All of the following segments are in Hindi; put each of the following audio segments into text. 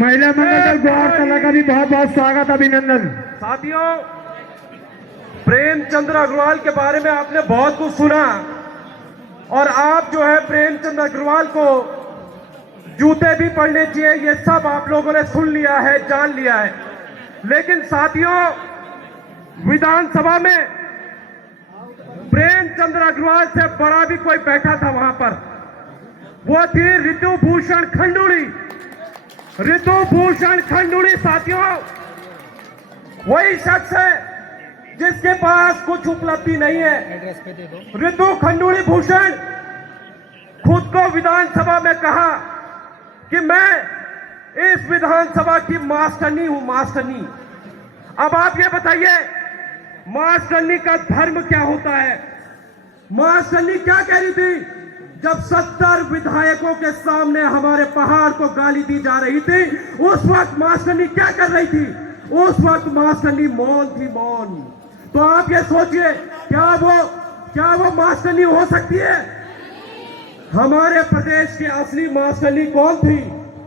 महिला मंडल दल गौरतला का भी बहुत बहुत स्वागत, अभिनंदन। साथियों, प्रेमचंद्र अग्रवाल के बारे में आपने बहुत कुछ सुना और आप जो है प्रेमचंद्र अग्रवाल को जूते भी पड़ने चाहिए, ये सब आप लोगों ने सुन लिया है, जान लिया है। लेकिन साथियों, विधानसभा में प्रेमचंद्र अग्रवाल से बड़ा भी कोई बैठा था वहां पर, वो थी ऋतु भूषण खंडूड़ी। ऋतु भूषण खंडूड़ी साथियों वही शख्स है जिसके पास कुछ उपलब्धि नहीं है। ऋतु खंडूड़ी भूषण खुद को विधानसभा में कहा कि मैं इस विधानसभा की मास्टरनी हूं, मास्टरनी। अब आप ये बताइए, मास्टरनी का धर्म क्या होता है? मास्टरनी क्या कह रही थी जब 70 विधायकों के सामने हमारे पहाड़ को गाली दी जा रही थी? उस वक्त मास्टरनी क्या कर रही थी? उस वक्त मास्टरनी मौन थी, मौन। तो आप ये सोचिए, क्या वो मास्टरनी हो सकती है? हमारे प्रदेश की असली मास्टरनी कौन थी?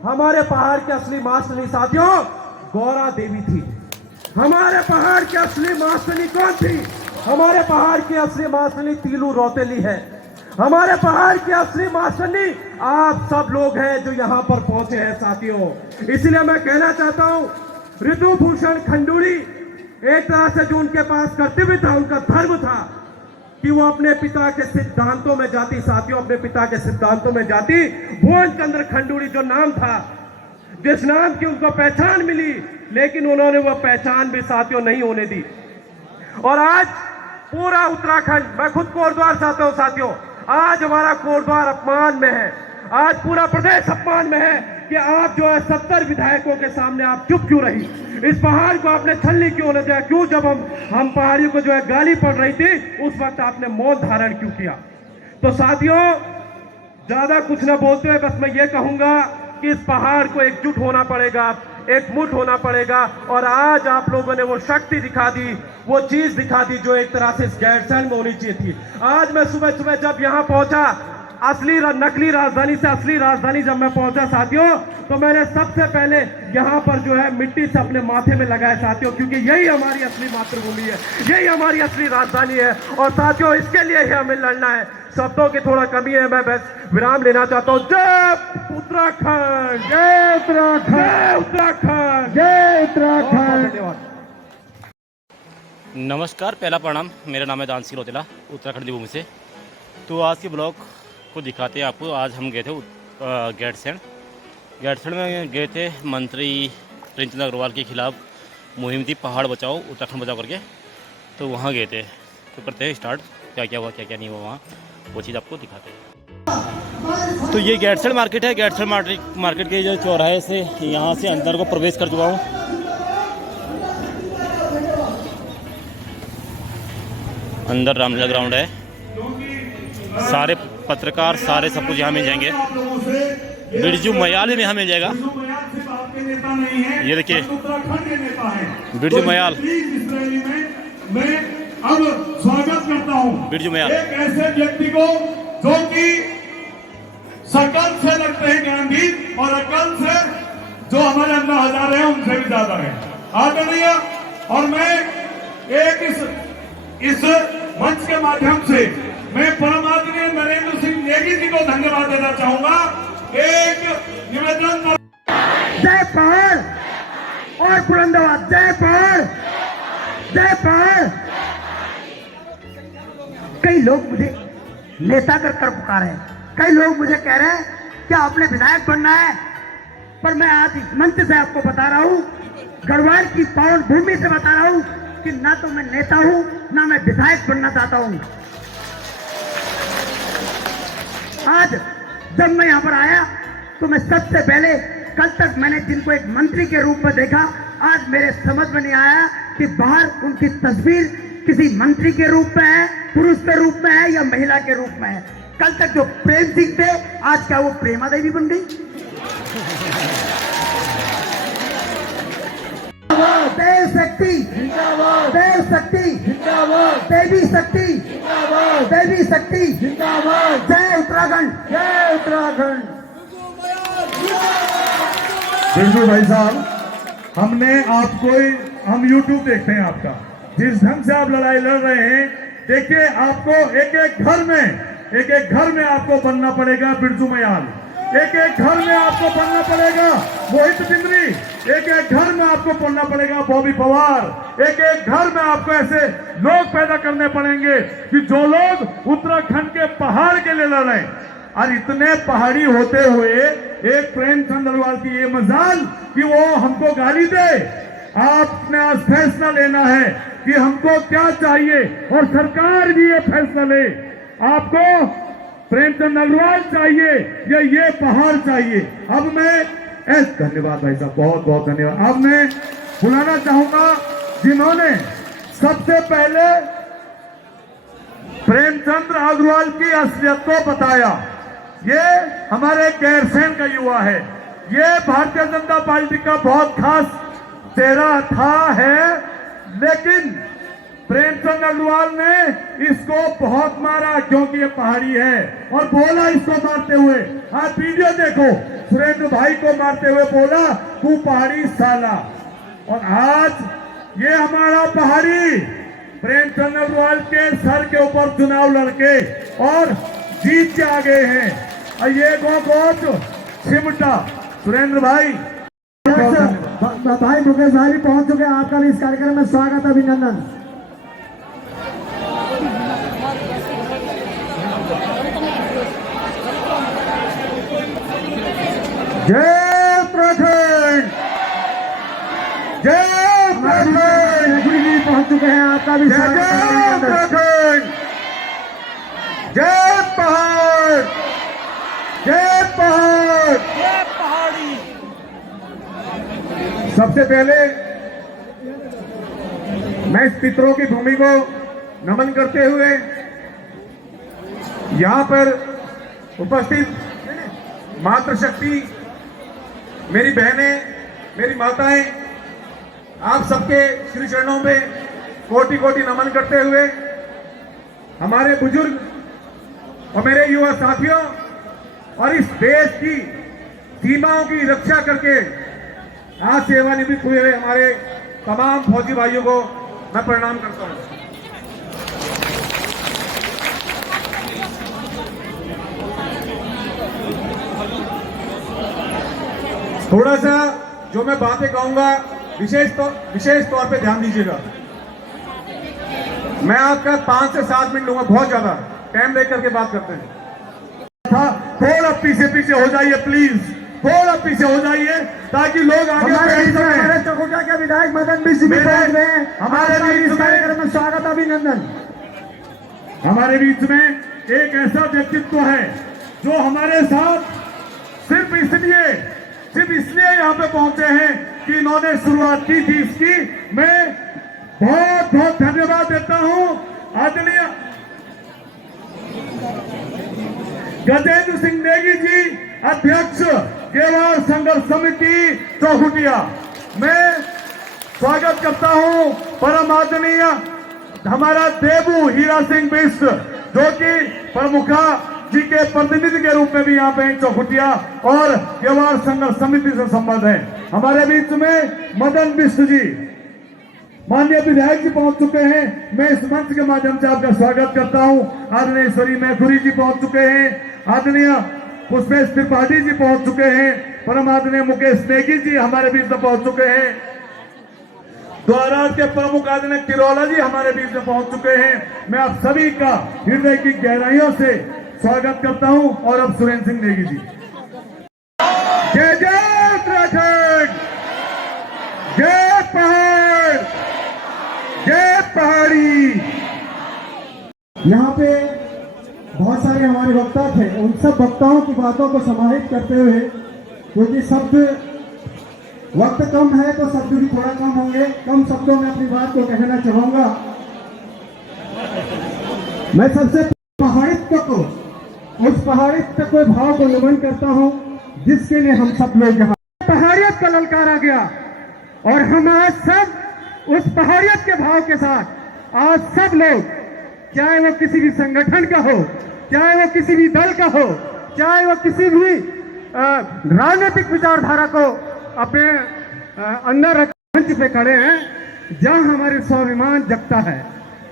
हमारे पहाड़ की असली मास्टरनी साथियों गौरा देवी थी। हमारे पहाड़ की असली मास्टरनी कौन थी? हमारे पहाड़ की असली मास्टरनी तीलू रौतेली है। हमारे पहाड़ की असली मास्टरनी आप सब लोग हैं जो यहां पर पहुंचे हैं साथियों। इसलिए मैं कहना चाहता हूं, ऋतु भूषण खंडूड़ी एक तरह से जो उनके पास कर्तव्य था, उनका धर्म था कि वो अपने पिता के सिद्धांतों में जाती। साथियों, अपने पिता के सिद्धांतों में जाती। भुवन चंद्र खंडूड़ी जो नाम था, जिस नाम की उनको पहचान मिली, लेकिन उन्होंने वो पहचान भी साथियों नहीं होने दी। और आज पूरा उत्तराखंड, मैं खुद कोटद्वार से आता हूं साथियों, आज हमारा कोटद्वार अपमान में है, आज पूरा प्रदेश अपमान में है कि आप जो है 70 विधायकों के सामने आप चुप क्यों रही? इस पहाड़ को आपने छलनी क्यों न दिया? क्यों जब हम पहाड़ियों को जो है गाली पड़ रही थी, उस वक्त आपने मौन धारण क्यों किया? तो साथियों, ज्यादा कुछ ना बोलते हुए बस मैं ये कहूंगा कि इस पहाड़ को एकजुट होना पड़ेगा, एकमुठ होना पड़ेगा। और आज आप लोगों ने वो शक्ति दिखा दी, वो चीज दिखा दी जो एक तरह से इस गैरसैंण में होनी चाहिए थी। आज मैं सुबह सुबह जब यहां पहुंचा, नकली राजधानी से असली राजधानी जब मैं पहुंचा साथियों, तो मैंने सबसे पहले यहां पर जो है मिट्टी से अपने माथे में लगाया साथियों, क्योंकि यही हमारी असली मातृभूमि है, यही हमारी असली राजधानी है। और साथियों, इसके लिए ही हमें लड़ना है। शब्दों की थोड़ा कमी है, मैं बस विराम लेना चाहता हूं। जय उत्तराखंड, जय उत्तराखंड, जय उत्तराखंड, जय उत्तराखंड। धन्यवाद। नमस्कार, पहला प्रणाम। मेरा नाम है दानसी रौतेला, उत्तराखंड की भूमि से। तो आज के ब्लॉग को दिखाते हैं आपको। आज हम गए थे गैरसैंण में गए थे। मंत्री प्रेमचंद्र अग्रवाल के खिलाफ मुहिम थी, पहाड़ बचाओ उत्तराखंड बचाओ करके। तो वहाँ गए थे। तो करते हैं स्टार्ट, क्या क्या हुआ क्या क्या नहीं हुआ वहाँ, वो चीज़ आपको दिखाते हैं। तो ये गैरसैंण मार्केट है। गैरसैंण मार्केट के जो चौराहे से यहाँ से अंदर को प्रवेश कर चुका हूँ। अंदर रामलीला ग्राउंड है। सारे पत्रकार, सारे सब कुछ यहाँ मिल जाएंगे। बिरजू मयाल भी यहाँ मिल जाएगा। ये देखिए बिरजू मयाल, मैं अब स्वागत करता हूँ बिरजू मयाल, एक ऐसे व्यक्ति को जो कि शकल से लगते हैं गांधी और अकल से जो हमारे अंदर हजार है उनसे भी ज्यादा है, आदरणीय। और मैं एक इस मंच के माध्यम से मैं परम आदरणीय नरेंद्र सिंह नेगी जी को धन्यवाद देना चाहूंगा। एक निवेदन, जय पहाड़ और बुलंदाबाद, जय पहाड़, जय पहाड़। कई लोग मुझे नेता कर पुकारे हैं, कई लोग मुझे कह रहे हैं कि आपने विधायक बनना है। पर मैं आज इस मंच से आपको बता रहा हूं, गढ़वाल की पावन भूमि से बता रहा हूं कि ना तो मैं नेता हूं, ना मैं विधायक बनना चाहता हूं। आज जब मैं यहां पर आया तो मैं सबसे पहले, कल तक मैंने जिनको एक मंत्री के रूप में देखा, आज मेरे समझ में नहीं आया कि बाहर उनकी तस्वीर किसी मंत्री के रूप में है, पुरुष के रूप में है या महिला के रूप में है। कल तक जो प्रेम सिंह थे, आज क्या वो प्रेमा देवी बन गई? देव शक्ति जिंदाबाद, देव शक्ति जिंदाबाद, देवी शक्ति जिंदाबाद, देवी शक्ति जिंदाबाद। जय उत्तराखंड, जय उत्तराखंड। बिरजू भाई साहब, हमने आपको, हम YouTube देखते हैं आपका, जिस ढंग से आप लड़ाई लड़ रहे हैं, देखिए आपको एक एक घर में आपको बनना पड़ेगा बिरजू मयाल, एक एक घर में आपको बनना पड़ेगा मोहित बिंद्री, एक एक घर में आपको बनना पड़ेगा बॉबी पवार, एक एक घर में आपको ऐसे लोग पैदा करने पड़ेंगे कि जो लोग उत्तराखंड के पहाड़ के लिए लड़ रहे हैं। और इतने पहाड़ी होते हुए एक प्रेमचंद अग्रवाल की ये मजाल कि वो हमको गाली दे। आपने आज फैसला लेना है कि हमको क्या चाहिए और सरकार भी ये फैसला ले। आपको प्रेमचंद अग्रवाल चाहिए या ये पहाड़ चाहिए। अब मैं धन्यवाद भाई साहब, बहुत बहुत धन्यवाद। अब मैं बुलाना चाहूंगा जिन्होंने सबसे पहले प्रेमचंद अग्रवाल की असलियत को बताया। ये हमारे गैरसैंण का युवा है, ये भारतीय जनता पार्टी का बहुत खास चेहरा था है, लेकिन प्रेमचंद अग्रवाल ने इसको बहुत मारा क्योंकि ये पहाड़ी है और बोला इसको मारते हुए, आप वीडियो देखो, सुरेंद्र भाई को मारते हुए बोला तू पहाड़ी साला। और आज ये हमारा पहाड़ी प्रेमचंद अग्रवाल के सर के ऊपर चुनाव लड़के और जीत के आ गए हैं। और ये गोकोच सिमटा सुरेंद्र भाई मुकेश भाई पहुंच चुके हैं। आपका भी इस कार्यक्रम में स्वागत, अभिनंदन। जय उत्तराखंड, जय उत्तराखंड। जी पहुंच चुके हैं, आपका भी स्वागत। जय उत्तराखंड, जय पहाड़, जय पहाड़, जय पहाड़ी। सबसे पहले मैं इस पितरों की भूमि को नमन करते हुए यहां पर उपस्थित मातृशक्ति, मेरी बहनें, मेरी माताएं, आप सबके श्री चरणों में कोटि कोटि नमन करते हुए हमारे बुजुर्ग और मेरे युवा साथियों और इस देश की सीमाओं की रक्षा करके आज सेवानिवृत्त हुए हमारे तमाम फौजी भाइयों को मैं प्रणाम करता हूं। थोड़ा सा जो मैं बातें कहूंगा विशेष तौर पे ध्यान दीजिएगा। मैं आपका 5 से 7 मिनट लूंगा, बहुत ज्यादा टाइम लेकर के बात करते हैं। थोड़ा पीछे हो जाइए प्लीज, थोड़ा पीछे हो जाइए ताकि लोग आगे हमारे चकोटा के विधायक मदन मिश्र भी पहुंच गए हैं। हमारे बीच कार्यक्रम में स्वागत, अभिनंदन। हमारे बीच में एक ऐसा व्यक्तित्व है जो हमारे साथ सिर्फ इसलिए यहाँ पे पहुंचे हैं कि इन्होंने शुरुआत की थी इसकी। मैं बहुत बहुत धन्यवाद देता हूं आदरणीय गजेंद्र सिंह नेगी जी, अध्यक्ष गेवार संघर्ष समिति चौखुटिया। मैं स्वागत करता हूं परम आदरणीय हमारा देबू हीरा सिंह बिष्ट, जो कि प्रमुखा जी के प्रतिनिधि के रूप में भी यहाँ पे चौखुटिया और गेवार संघर्ष समिति से संबंध है। हमारे बीच में मदन बिष्ट जी, माननीय विधायक जी पहुंच चुके हैं। मैं इस मंच के माध्यम से आपका स्वागत करता हूं। आदरणीय ईश्वरी मैखुरी जी पहुंच चुके हैं, आदरणीय पुष्पेश त्रिपाठी जी पहुंच चुके हैं, परम आदरणीय मुकेश नेगी जी हमारे बीच में पहुंच चुके हैं, द्वारा के प्रमुख आदरणीय किरोला जी हमारे बीच में पहुंच चुके हैं। मैं आप सभी का हृदय की गहराइयों से स्वागत करता हूं। और अब सुरेंद्र सिंह नेगी जी। जय जय उत्तराखंड, जय पहाड़, जय पहाड़ी। यहाँ पे बहुत सारे हमारे वक्ता थे, उन सब वक्ताओं की बातों को समाहित करते हुए, क्योंकि शब्द वक्त कम है तो शब्द भी थोड़ा कम होंगे, कम शब्दों में अपनी बात को कहना चाहूंगा। मैं सबसे पहाड़ित्व को, उस पहाड़ित्व को भाव को नमन करता हूं जिसके लिए हम सब लोग यहाँ पहाड़ियत का ललकारा गया। और हम आज सब उस पहाड़ियत के भाव के साथ आज सब लोग, चाहे वो किसी भी संगठन का हो, चाहे वो किसी भी दल का हो, चाहे वो किसी भी राजनीतिक विचारधारा को अपने अंदर मंच पे खड़े हैं, जहां हमारे स्वाभिमान जगता है,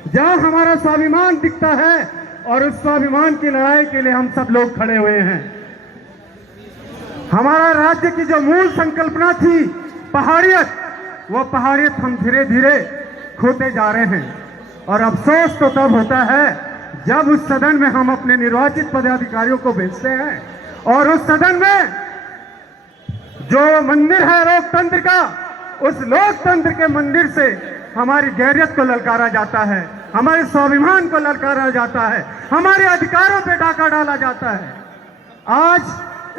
जहां हमारा स्वाभिमान दिखता है, और उस स्वाभिमान की लड़ाई के लिए हम सब लोग खड़े हुए हैं। हमारा राज्य की जो मूल संकल्पना थी पहाड़ियत, वो पहाड़ियत हम धीरे धीरे खोते जा रहे हैं। और अफसोस तो तब होता है जब उस सदन में हम अपने निर्वाचित पदाधिकारियों को भेजते हैं और उस सदन में जो मंदिर है लोकतंत्र का, उस लोकतंत्र के मंदिर से हमारी गैरियत को ललकारा जाता है, हमारे स्वाभिमान को ललकारा जाता है, हमारे अधिकारों पे डाका डाला जाता है। आज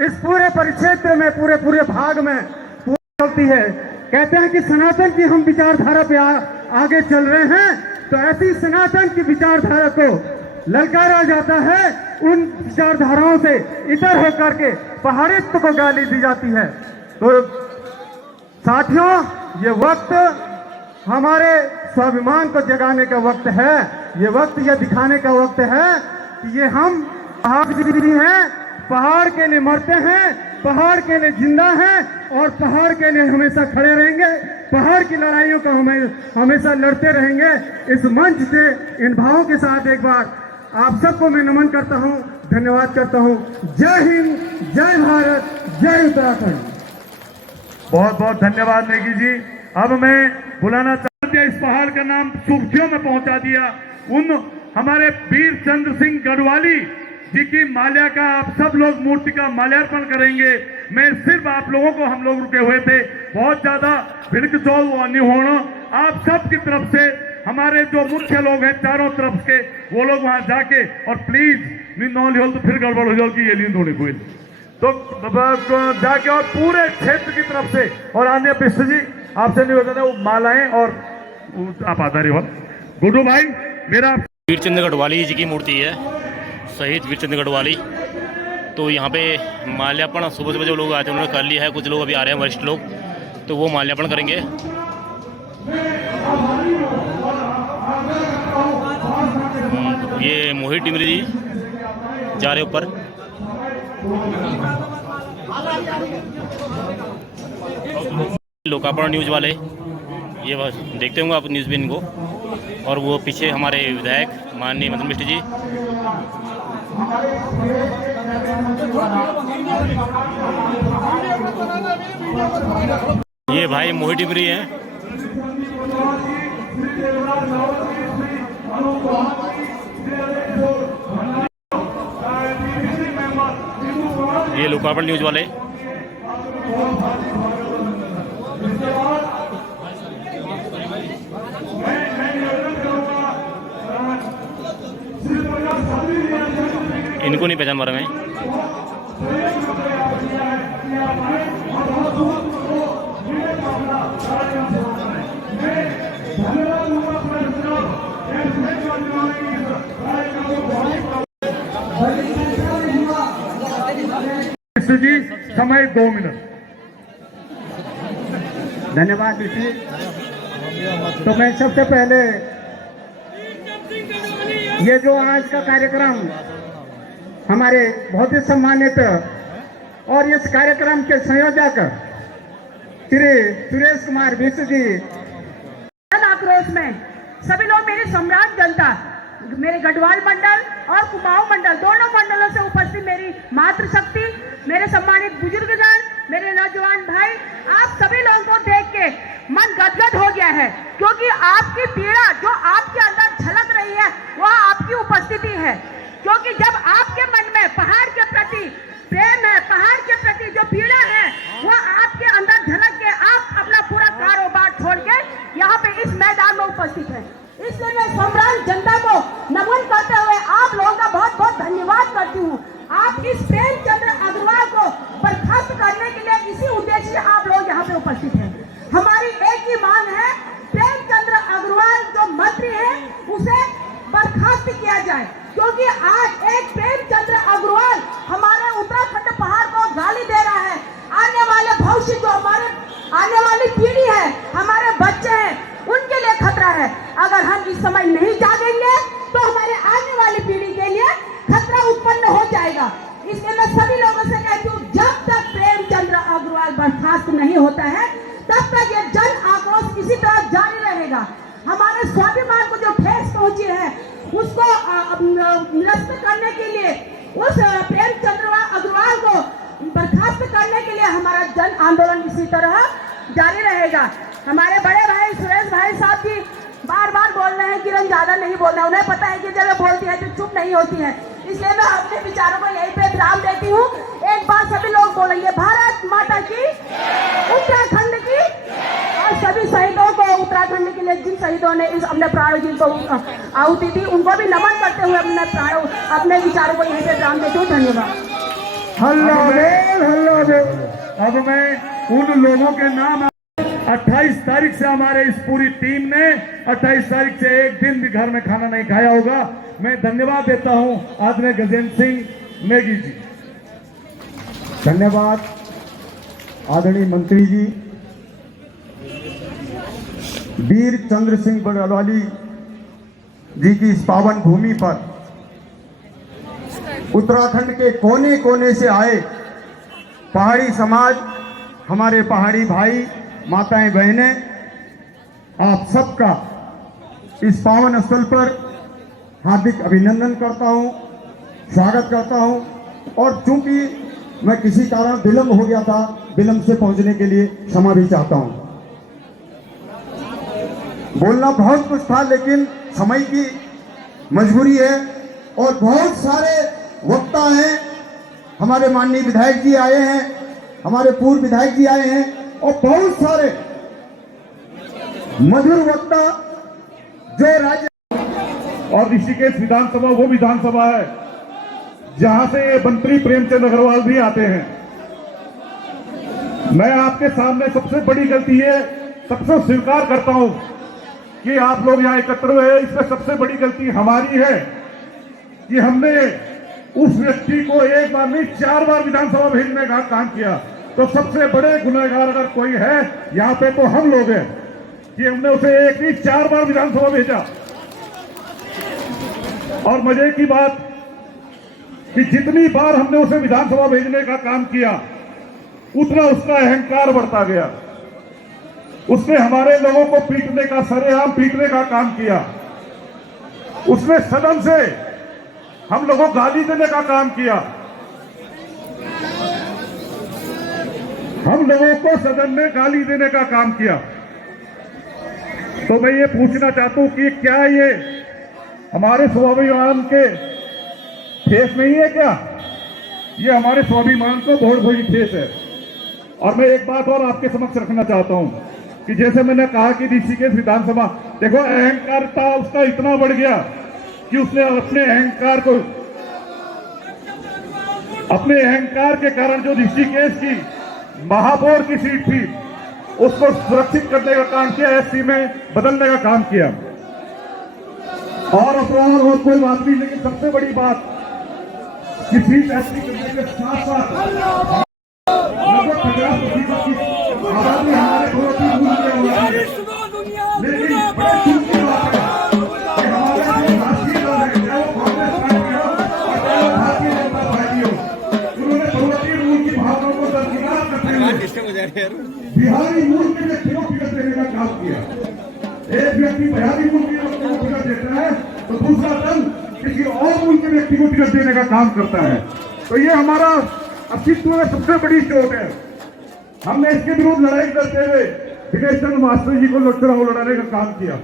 इस पूरे परिक्षेत्र में पूरे भाग में चलती है, कहते हैं कि सनातन की हम विचारधारा पे आगे चल रहे हैं, तो ऐसी सनातन की विचारधारा को ललकारा जाता है, उन विचारधाराओं से इतर होकर के पहाड़ित्व को गाली दी जाती है। तो साथियों, ये वक्त हमारे स्वाभिमान को जगाने का वक्त है, ये वक्त यह दिखाने का वक्त है कि ये हम पहाड़ हैं, पहाड़ के लिए मरते हैं, पहाड़ के लिए जिंदा हैं और पहाड़ के लिए हमेशा खड़े रहेंगे, पहाड़ की लड़ाइयों को हमेशा लड़ते रहेंगे। इस मंच से इन भावों के साथ एक बार आप सबको मैं नमन करता हूं, धन्यवाद करता हूं। जय हिंद, जय भारत, जय उत्तराखंड। बहुत बहुत धन्यवाद नेगी जी। अब मैं बुलाना चाहता हूं, इस पहाड़ का नाम सुर्खियों में पहुंचा दिया उन हमारे वीर चंद्र सिंह गढ़वाली जी की माल्या का आप सब लोग मूर्ति का माल्यार्पण करेंगे। मैं सिर्फ आप लोगों को, हम लोग रुके हुए थे, बहुत ज्यादा भिड़क चौल नहीं होना, आप सब की तरफ से हमारे जो मुख्य लोग हैं चारों तरफ के, वो लोग वहां जाके, और प्लीज नॉल हो तो फिर गड़बड़ हो जाओ कि ये लीन होने कोई, तो जाके और पूरे क्षेत्र की तरफ से, और अन्य विश्व जी आपसे निवेदन है वो मालाएं और आप आधारी हो। गुड्डू भाई मेरा वीरचंद्र गढ़वाली जी की मूर्ति है, शहीद वीरचंद्र गढ़वाली। तो यहाँ पे माल्यार्पण सुबह जो लोग आए थे उन्होंने कर लिया है, कुछ लोग अभी आ रहे हैं वरिष्ठ लोग, तो वो माल्यार्पण करेंगे। ये मोहित टिमरी जी जा रहे ऊपर। लोकार्पण न्यूज वाले ये बस देखते होंगे आप न्यूज़ भी इनको, और वो पीछे हमारे विधायक माननीय मदन मिश्र जी। ये भाई मोहित टिमरी हैं। ये लोकार्पण न्यूज वाले। इनको नहीं पहचान पा रहा मैं। जी समय 2 मिनट। धन्यवाद ऋषि। तो मैं सबसे पहले ये जो आज का कार्यक्रम हमारे बहुत ही सम्मानित और इस कार्यक्रम के संयोजक श्री सुरेश कुमार विश्व जी, आक्रोश में सभी लोग, मेरी सम्राट जनता, मेरे गढ़वाल मंडल और कुमाऊं मंडल, दोनों मंडलों से उपस्थित मेरी मातृशक्ति, मेरे सम्मानित बुजुर्गजन, मेरे नौजवान भाई, आप सभी लोगों को देख के मन गदगद हो गया है, क्योंकि आपकी पीड़ा जो आपके अंदर झलक रही है वह आपकी उपस्थिति है। क्योंकि जब आपके मन में पहाड़ के प्रति प्रेम है, पहाड़ के प्रति जो पीड़ा है, वह आपके अंदर झलक के आप अपना पूरा कारोबार छोड़ के यहाँ पे इस मैदान में उपस्थित है। इसलिए मैं सम्राट जनता को नमन करते हुए आप लोगों का बहुत बहुत धन्यवाद करती हूँ। आप इस प्रेमचंद्र अग्रवाल को बर्खास्त करने के लिए इसी उद्देश्य से आप लोग यहाँ पे उपस्थित हैं। हमारी एक ही मांग है, प्रेमचंद्र अग्रवाल जो मंत्री है उसे बर्खास्त किया जाए, क्योंकि आज एक प्रेमचंद्र अग्रवाल हमारे उत्तराखंड पहाड़ को गाली दे रहा है। आने वाले भविष्य जो हमारे आने वाली पीढ़ी है, हमारे बच्चे हैं, उनके लिए खतरा है। अगर हम इस समय नहीं जागेंगे तो हमारे आने वाली पीढ़ी के लिए खतरा उत्पन्न हो जाएगा। इसलिए मैं सभी लोगों से कहती हूँ, जब तक प्रेमचंद्र अग्रवाल बर्खास्त नहीं होता निरस्त करने के लिए, उस प्रेमचंद्र अग्रवाल को बर्खास्त करने के लिए हमारा जन आंदोलन इसी तरह जारी रहेगा। हमारे बड़े भाई सुरेश भाई साहब जी बार बार बोल रहे हैं किरण ज्यादा नहीं बोल रहे, उन्हें पता है कि जब बोलती है तो चुप नहीं होती है, इसलिए मैं अपने विचारों को यहीं पे विराम देती हूँ। एक बार सभी लोग बोलेंगे भारत माता की, उत्तराखंड की, और सभी शहीदों को, उत्तराखंड के लिए जिन शहीदों ने इस अपने प्राणों जिनको आहुति दी उनको भी नमन करते हुए अपने विचारों को यहीं पे विराम देती हूँ। धन्यवाद। हल्ला बोल। अब मैं उन लोगों के नाम 28 तारीख से हमारे इस पूरी टीम ने 28 तारीख से एक दिन भी घर में खाना नहीं खाया होगा। मैं धन्यवाद देता हूं आदरणीय गजेंद्र सिंह नेगी जी। धन्यवाद आदरणीय मंत्री जी। वीर चंद्र सिंह बड़वाली जी की इस पावन भूमि पर उत्तराखंड के कोने कोने से आए पहाड़ी समाज, हमारे पहाड़ी भाई, माताएं, बहनें, आप सबका इस पावन स्थल पर हार्दिक अभिनंदन करता हूं, स्वागत करता हूं। और चूंकि मैं किसी कारण विलंब हो गया था, विलंब से पहुंचने के लिए क्षमा भी चाहता हूं। बोलना बहुत कुछ था लेकिन समय की मजबूरी है और बहुत सारे वक्ता हैं। हमारे माननीय विधायक जी आए हैं, हमारे पूर्व विधायक जी आए हैं और बहुत सारे मधुर वक्ता जो राज्य और ऋषिकेश विधानसभा वो विधानसभा है जहां से ये मंत्री प्रेमचंद अग्रवाल भी आते हैं। मैं आपके सामने सबसे बड़ी गलती है, सबसे स्वीकार करता हूं कि आप लोग यहां एकत्र हुए। इसमें सबसे बड़ी गलती हमारी है कि हमने उस व्यक्ति को एक बार नहीं 4 बार विधानसभा भेजने का काम किया। तो सबसे बड़े गुनहगार अगर कोई है यहां पे तो हम लोग हैं कि हमने उसे एक नहीं 4 बार विधानसभा भेजा। और मजे की बात कि जितनी बार हमने उसे विधानसभा भेजने का काम किया उतना उसका अहंकार बढ़ता गया। उसने हमारे लोगों को पीटने का, सरेआम पीटने का काम किया। उसने सदन से हम लोगों को गाली देने का काम किया। हम लोगों को सदन में गाली देने का काम किया। तो मैं ये पूछना चाहता हूं कि क्या ये हमारे स्वाभिमान के ठेस नहीं है क्या? ये हमारे स्वाभिमान को बहुत बड़ी ठेस है। और मैं एक बात और आपके समक्ष रखना चाहता हूं कि जैसे मैंने कहा कि ऋषिकेश विधानसभा, देखो अहंकारता उसका इतना बढ़ गया कि उसने अपने अहंकार के कारण जो ऋषिकेश की महापौर की सीट थी उसको सुरक्षित करने का काम किया, एससी में बदलने का काम किया। और अपराध और कोई बात नहीं, लेकिन सबसे बड़ी बात कि सीट एससी करने के साथ साथ लगभग 50% की आबादी हमारे घरों की भूल गए। लेकिन बड़े दुख की बात है कि हमारे जो राष्ट्रीय दल है, चाहे वो कांग्रेस पार्टी हो चाहे वो भारतीय जनता पार्टी हो, उन्होंने बहुमतीय मूल की भावनाओं को दरकिनार करते हुए बिहारी मूल के व्यक्तियों को टिकट देने का काम किया। एक व्यक्ति बिहारी मूल के व्यक्ति को टिकट देता है तो दूसरा दल किसी और मूल के व्यक्ति को टिकट देने का काम करता है। तो ये हमारा अस्तित्व में सबसे बड़ी चोट है। हमने इसके विरुद्ध लड़ाई करते हुए दिनेश चंद्र मास्टर जी को चुनाव लड़ाने का काम किया।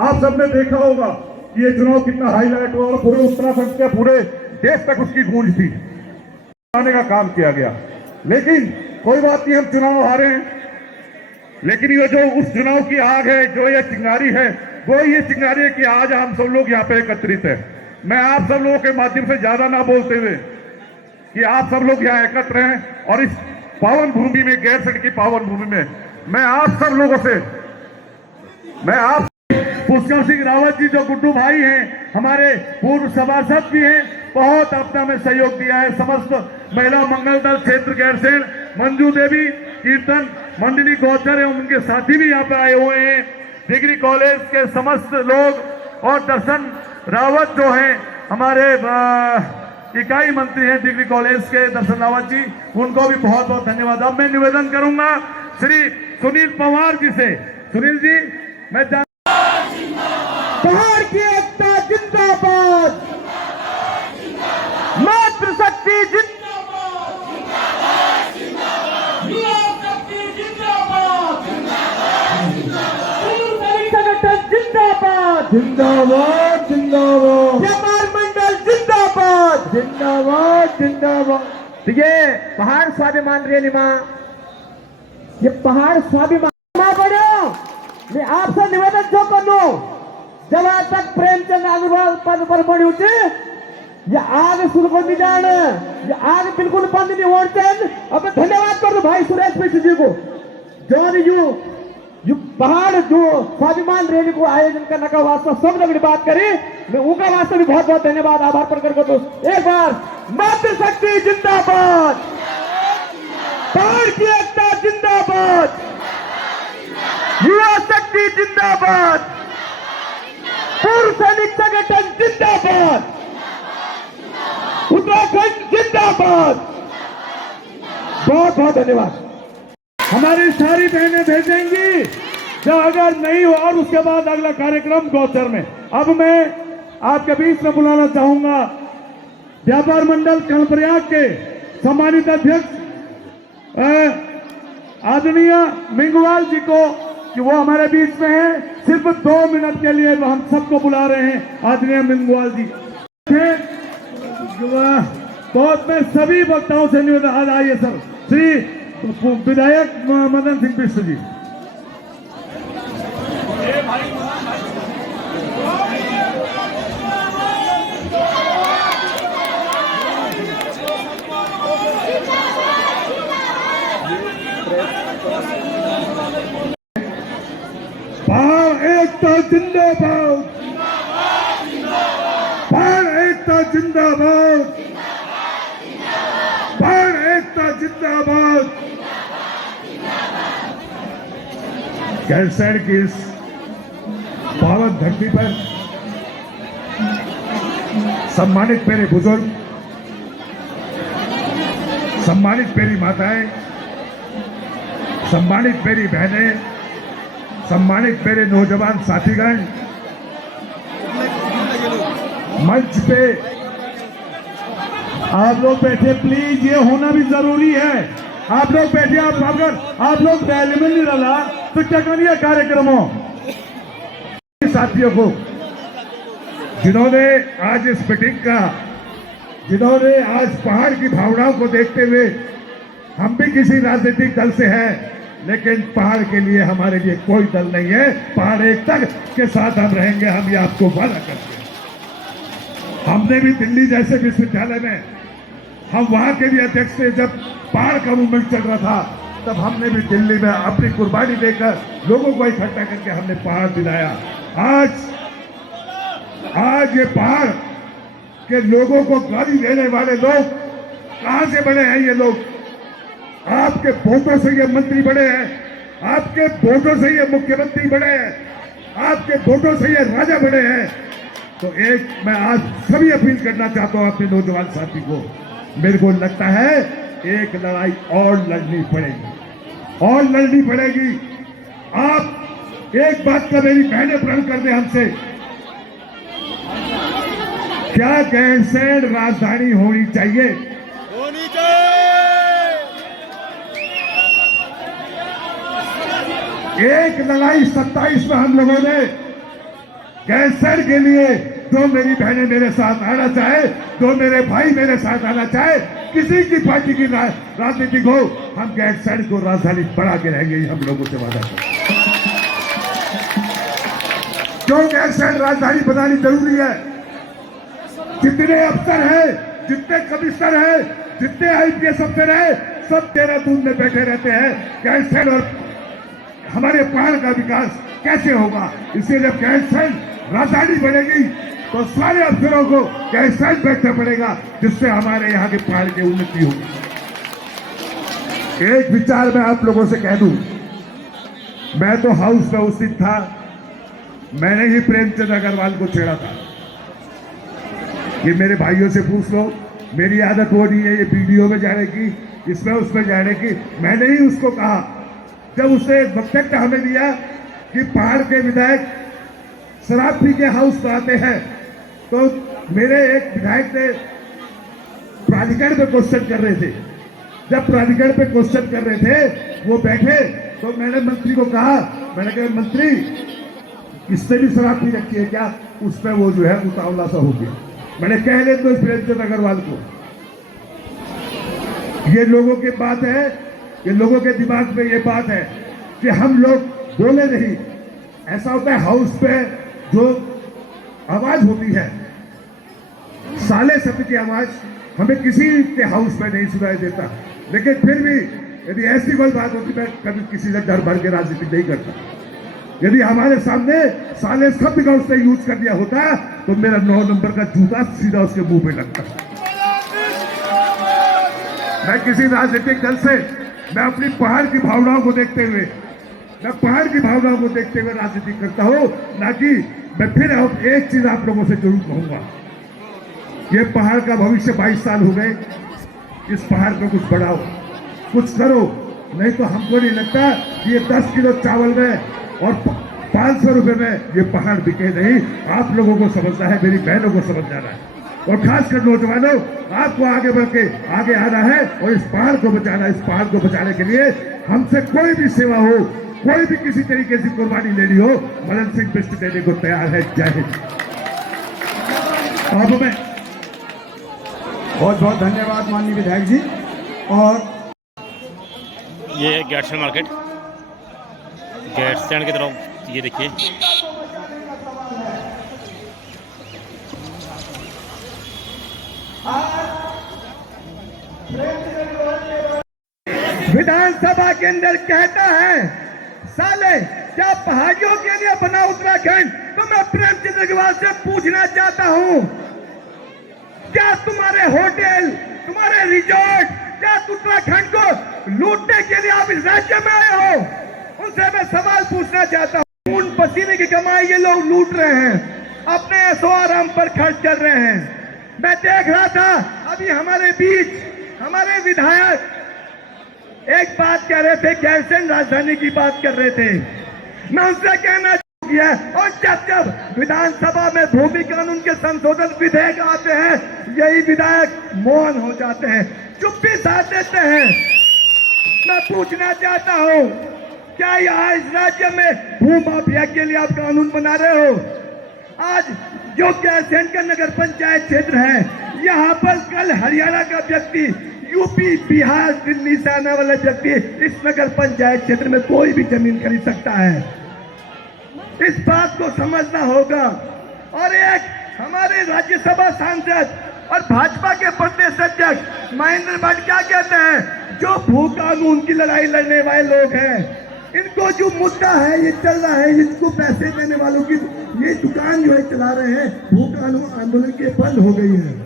आप सबने देखा होगा कि ये चुनाव कितना हाईलाइट हुआ और पूरे उत्तराखंड के पूरे देश तक उसकी गूंज थी। लड़ाने का काम किया गया, लेकिन कोई बात नहीं, हम चुनाव हारे हैं। लेकिन ये जो उस चुनाव की आग है, जो ये चिंगारी है, वो ये चिंगारी है कि आज हम सब लोग यहाँ पे एकत्रित है। मैं आप सब लोगों के माध्यम से ज्यादा ना बोलते हुए कि आप सब लोग यहाँ एकत्र हैं और इस पावन भूमि में, गैरसैंण की पावन भूमि में मैं आप सब लोगों से, पुष्कर सिंह रावत जी जो गुड्डू भाई हैं, हमारे पूर्व सभासद भी हैं, बहुत आपदा में सहयोग दिया है। समस्त महिला मंगल दल क्षेत्र गैरसैंण, मंजू देवी, कीर्तन मंडली गौचर एवं उनके साथी भी यहाँ पर आए हुए हैं। डिग्री कॉलेज के समस्त लोग और दर्शन रावत जो हैं हमारे इकाई मंत्री हैं डिग्री कॉलेज के, दर्शन रावत जी, उनको भी बहुत बहुत धन्यवाद। अब मैं निवेदन करूंगा श्री सुनील पवार जी से। सुनील जी, मैं पहाड़ की एकता जिंदाबाद, जिंदाबाद जिंदाबाद व्यापार मंडल जिंदाबाद जिंदाबाद जिंदाबाद। ये पहाड़ स्वाभिमान रैली में ये पहाड़ स्वाभिमान पड़ो मैं आपसे निवेदन जो कर लू जब आज तक प्रेमचंद अग्रवाल पद पर बनी उठे ये आग शुरू कर दी जाने ये आग बिल्कुल बंद नहीं होते। अब मैं धन्यवाद कर दूं भाई सुरेश मिश्र जी को जो यू पहाड़ जो स्वाभिमान रैली को आयोजन करने का वास्ता सब लोग बात करी मैं उनका वास्ते भी बहुत बहुत धन्यवाद आभार प्रकट करता हूं। एक बार मातृशक्ति जिंदाबाद, पहाड़ की एकता जिंदाबाद, युवा शक्ति जिंदाबाद, पूर्व सैनिक संगठन जिंदाबाद, उत्तराखंड जिंदाबाद। बहुत बहुत धन्यवाद। हमारी सारी बहनें भेजेंगी जो अगर नहीं हो और उसके बाद अगला कार्यक्रम गौचर में। अब मैं आपके बीच में बुलाना चाहूंगा व्यापार मंडल कर्णप्रयाग के सम्मानित अध्यक्ष आदरणीय मेंगवाल जी को कि वो हमारे बीच में है। सिर्फ 2 मिनट के लिए हम सबको बुला रहे हैं आदरणीय मेंगवाल जी। बहुत मैं सभी वक्ताओं से निवेदन आज आइए सर श्री विधायक मदन सिंह बिष्ट जी। पहाड़ एकता जिंदाबाद, पहाड़ एकता जिंदाबाद, पहाड़ एकता जिंदाबाद। गैरसैंण की इस पावन धरती पर सम्मानित मेरे बुजुर्ग, सम्मानित मेरी माताएं, सम्मानित मेरी बहनें, सम्मानित मेरे नौजवान साथीगण, मंच पे आप लोग बैठे प्लीज, ये होना भी जरूरी है। आप लोग बैठे, आप लोग रैली में नहीं रहा तो क्या करिए कार्यक्रमों। साथियों को जिन्होंने आज इस मीटिंग का, जिन्होंने आज पहाड़ की भावनाओं को देखते हुए, हम भी किसी राजनीतिक दल से हैं लेकिन पहाड़ के लिए हमारे लिए कोई दल नहीं है। पहाड़ एकता के साथ हम रहेंगे, हम ये आपको वादा करते हैं। हमने भी दिल्ली जैसे विश्वविद्यालय में, हम वहां के भी अध्यक्ष थे जब पहाड़ का मूवमेंट चल रहा था, तब हमने भी दिल्ली में अपनी कुर्बानी देकर लोगों को इकट्ठा करके हमने पहाड़ दिलाया। आज ये पहाड़ के लोगों को गाली देने वाले लोग कहां से बने हैं? ये लोग आपके वोटों से ये मंत्री बने हैं, आपके वोटों से ये मुख्यमंत्री बने हैं, आपके वोटों से ये राजा बने हैं। तो एक मैं आज सभी अपील करना चाहता हूं अपने नौजवान साथी को, मेरे को लगता है एक लड़ाई और लड़नी पड़ेगी, और लड़नी पड़ेगी। आप एक बात का मेरी बहनें प्रण कर दे हमसे, क्या गैरसैंण राजधानी होनी चाहिए? होनी चाहिए। एक लड़ाई 27 में हम लोगों ने गैरसैंण के लिए, जो मेरी बहनें मेरे साथ आना चाहे, जो मेरे भाई मेरे साथ आना चाहे, किसी की पार्टी की राजनीति हो, हम गैरसैंण को राजधानी बना के रहेंगे, हम लोगों से वादा करते हैं। क्यों गैरसैंण राजधानी बनानी जरूरी है? जितने अफसर हैं, जितने कमिश्नर हैं, जितने आईपीएस अफसर हैं, सब देहरादून में बैठे रहते हैं। गैरसैंण और हमारे पहाड़ का विकास कैसे होगा? इसलिए जब गैरसैंण राजधानी बनेगी तो सारे अफसरों को गैरसैंण बैठना पड़ेगा, जिससे हमारे यहाँ के पहाड़ की उन्नति होगी। एक विचार मैं आप लोगों से कह दूं, मैं तो हाउस में उस दिन था, मैंने ही प्रेमचंद अग्रवाल को छेड़ा था। ये मेरे भाइयों से पूछ लो, मेरी आदत वो नहीं है ये वीडियो में जाने की, इसमें उसमें जाने की। मैंने ही उसको कहा, जब उसने वक्तव्य हमें दिया कि पहाड़ के विधायक शराब पी के हाउस में आते हैं, तो मेरे एक विधायक ने प्राधिकरण पे क्वेश्चन कर रहे थे। जब प्राधिकरण पे क्वेश्चन कर रहे थे, वो बैठे, तो मैंने मंत्री को कहा, मैंने कहा मंत्री किससे भी शराब पी रखी है क्या, उस पर वो जो है उतावला सा हो गया। मैंने कह ले तो प्रेमचंद अग्रवाल को, ये लोगों की बात है, ये लोगों के दिमाग में ये बात है कि हम लोग बोले नहीं। ऐसा होता है हाउस पे जो आवाज होती है, साले शब्द की आवाज हमें किसी के हाउस में नहीं सुनाई देता, लेकिन फिर भी यदि ऐसी कोई बात होती, मैं कभी किसी से डर भर के राजनीति नहीं करता। यदि हमारे सामने साले शब्द का उसने यूज कर दिया होता तो मेरा 9 नंबर का जूता सीधा उसके मुंह पे लगता। मैं किसी राजनीतिक दल से, मैं अपनी पहाड़ की भावनाओं को देखते हुए, मैं पहाड़ की भावनाओं को देखते हुए राजनीति करता हूं, ना कि मैं फिर अब एक चीज आप लोगों से जरूर कहूंगा, ये पहाड़ का भविष्य 22 साल हो गए, इस पहाड़ को कुछ बढ़ाओ, कुछ करो, नहीं तो हमको नहीं लगता कि ये 10 किलो चावल में और 500 रुपए में ये पहाड़ बिके नहीं। आप लोगों को समझना है, मेरी बहनों को समझ जाना है, और खासकर नौजवानों, आपको आगे बढ़ के आगे आना है और इस पहाड़ को बचाना है। इस पहाड़ को बचाने के लिए हमसे कोई भी सेवा हो, कोई भी किसी तरीके से कुर्बानी लेनी हो, मदन सिंह बिष्ट देने को तैयार है। जय हिंद। अब मैं बहुत बहुत धन्यवाद माननीय विधायक जी। और ये है गैट्सलैंड मार्केट, गैट्सलैंड की तरफ ये देखिए। विधानसभा के अंदर कहता है, साले क्या पहाड़ियों के लिए बना उत्तराखंड? तो मैं प्रेमचंद अग्रवाल से पूछना चाहता हूं, क्या तुम्हारे होटल, तुम्हारे रिजॉर्ट, क्या उत्तराखंड को लूटने के लिए आप इस राज्य में आए हो? उनसे मैं सवाल पूछना चाहता हूं। खून पसीने की कमाई ये लोग लूट रहे हैं, अपने ऐशो आराम पर खर्च कर रहे हैं। मैं देख रहा था अभी हमारे बीच हमारे विधायक एक बात कह रहे थे, गैरसैंण राजधानी की बात कर रहे थे। मैं उनसे कहना किया, और जब विधानसभा में भूमि कानून के संशोधन विधेयक आते हैं, यही विधायक मौन हो जाते हैं, चुप्पी साध देते हैं। मैं पूछना चाहता हूं, क्या यहाँ इस राज्य में भूमाफिया के लिए आप कानून बना रहे हो? आज जो गैरसैंण का नगर पंचायत क्षेत्र है, यहाँ पर कल हरियाणा का व्यक्ति, यूपी, बिहार, दिल्ली से आने वाला व्यक्ति इस नगर पंचायत क्षेत्र में कोई भी जमीन खरीद सकता है। इस बात को समझना होगा। और एक हमारे राज्यसभा सांसद और भाजपा के प्रदेश अध्यक्ष महेंद्र भट्ट क्या कहते हैं, जो भू कानून की लड़ाई लड़ने वाले लोग हैं, इनको जो मुद्दा है ये चल रहा है, इसको पैसे देने वालों की ये दुकान जो है चला रहे हैं, भू कानून आंदोलन के बंद हो गई है।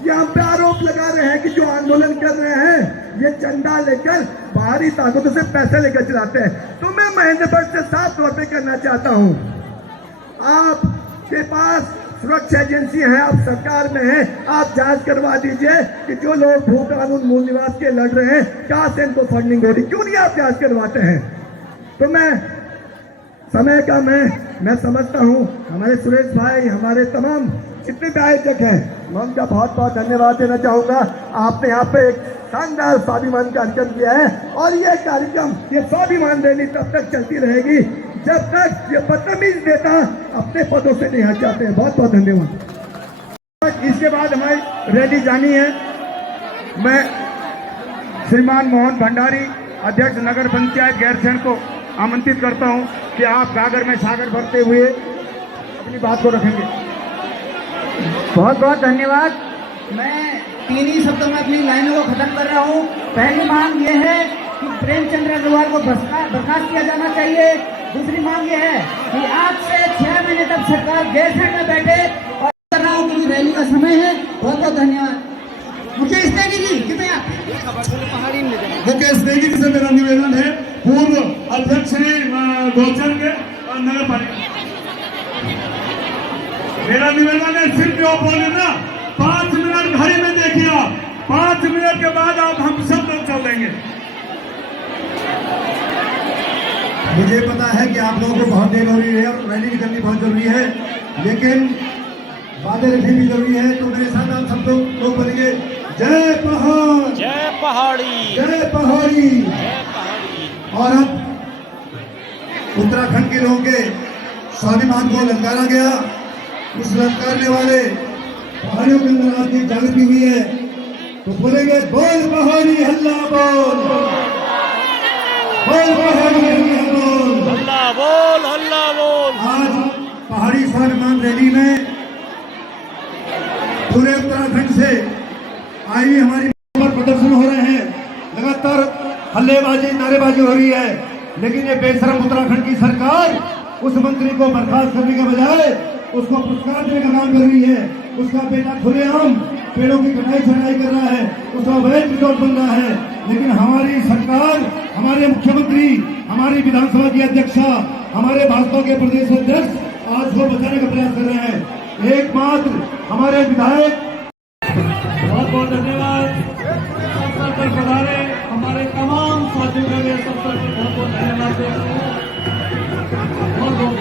यहाँ पे आरोप लगा रहे हैं कि जो आंदोलन कर रहे हैं ये चंदा लेकर बाहरी ताकतों से पैसे लेकर चलाते हैं। तो मैं महेंद्र भट्ट से साफ तौर पे करना चाहता हूँ, आपके पास सुरक्षा एजेंसी है, आप सरकार में हैं, आप जांच करवा दीजिए कि जो लोग भू कानून मूल निवास के लड़ रहे हैं, कहाँ से इनको फंडिंग हो रही, क्यों नहीं आप जांच करवाते हैं? तो मैं समय का मैं समझता हूँ, हमारे सुरेश भाई, हमारे तमाम जितने भी आयोजक हैं, मैं उनका बहुत बहुत धन्यवाद देना चाहूंगा। आपने यहाँ पे एक शानदार स्वाभिमान कार्यक्रम किया है, और ये कार्यक्रम, ये स्वाभिमान रैली तब तक चलती रहेगी जब तक ये बदतमीज नेता अपने पदों से नहीं हट जाते हैं। बहुत बहुत धन्यवाद। इसके बाद हमारी रैली जानी है। मैं श्रीमान मोहन भंडारी, अध्यक्ष नगर पंचायत गैरसैंण को आमंत्रित करता हूं कि आप गागर में सागर भरते हुए अपनी बात को रखेंगे। बहुत बहुत धन्यवाद। मैं 3 ही शब्दों में अपनी लाइनों को खत्म कर रहा हूँ। पहली मांग ये है कि प्रेमचंद अग्रवाल को बर्खास्त किया जाना चाहिए। दूसरी मांग ये है कि आज से 6 महीने तक सरकार गैरसैंण में बैठे, और कर रहा हूँ क्योंकि रैली का समय है। बहुत बहुत धन्यवाद। मुकेश नेगी जी, कितने मुकेश नेगी जी से मेरा निवेदन है, पूर्व अध्यक्ष श्री गौचर के नगर पालिका, मेरा निवेदन है, सिर्फ जो बोले ना 5 मिनट घड़ी में देखिए, आप 5 मिनट के बाद आप हम सब लोग चल देंगे। मुझे पता है कि आप लोगों को बहुत देर हो रही है और रैली निकलनी बहुत जरूरी है, लेकिन बातें रखनी भी जरूरी है। तो मेरे साथ आप सब लोग बोलेंगे, जय पहाड़, जय पहाड़ी, जय पहाड़ी। जय पहाड़ी। और अब उत्तराखंड के लोगों के स्वाभिमान को ललकारा गया। उस ललकारने वाले पहाड़ियों के अंदर आज की जागृति हुई है, तो बोलेंगे बोल पहाड़ी हल्ला बोल, बोल पहाड़ी हल्ला बोल, हल्ला बोल, हल्ला बोल। आज पहाड़ी स्वाभिमान रैली में पूरे उत्तराखंड से आई हुई हमारी पर प्रदर्शन हो रहे हैं, लगातार हल्लेबाजी नारेबाजी हो रही है, लेकिन ये बेशरम उत्तराखंड की सरकार उस मंत्री को बर्खास्त करने के बजाय उसको पुरस्कार देने का काम कर रही है। उसका बेटा खुलेआम पेड़ों की कटाई छटाई कर रहा है, उसका अवैध रिजॉर्ट बन रहा है, लेकिन हमारी सरकार, हमारे मुख्यमंत्री, हमारी विधानसभा की अध्यक्षा, हमारे भाजपा के प्रदेश अध्यक्ष आज को बचाने का प्रयास कर रहे हैं। एकमात्र हमारे विधायक, बहुत बहुत धन्यवाद। अवसर पर पधारे हमारे तमाम साथियों का भी इस अवसर पर बहुत बहुत धन्यवाद देता हूँ। बहुत बहुत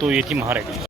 तो ये थी महारैली।